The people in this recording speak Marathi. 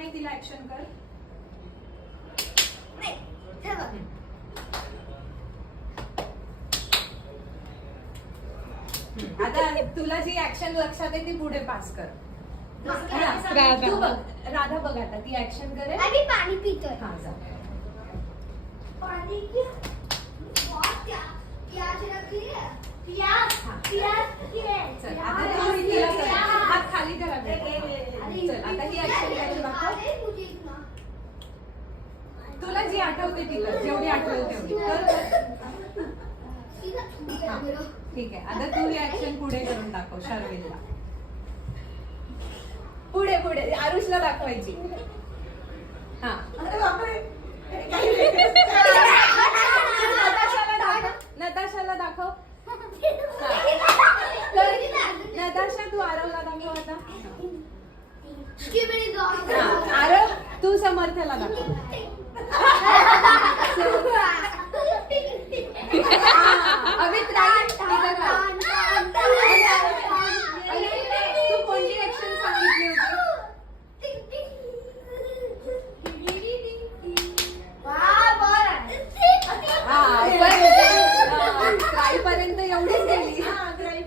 नाही तिला ऍक्शन कर. आता तुला जी ऍक्शन लक्षात आहे ती पुढे पास कर. तू बघ, राधा बघ आता ती ऍक्शन करेल. आम्ही पाणी पितोय. हा जा. पाणी पिया. प्याज रखी है. प्याज चल आता तू तिला कर. हात खाली करा. चल आता ही ऍक्शन करून दाखव. तुला जी आठवते ती कर, जेवढी आठवते तेवढी कर. ठीक आहे, आता तू ही ऍक्शन पुढे करून दाखव शर्विलला. पुढे पुढे आरुषला दाखवायची. हा नताशाला दाखव. नताशा तू आरवला दाखव आता. आरव तू समर्थला दाखव.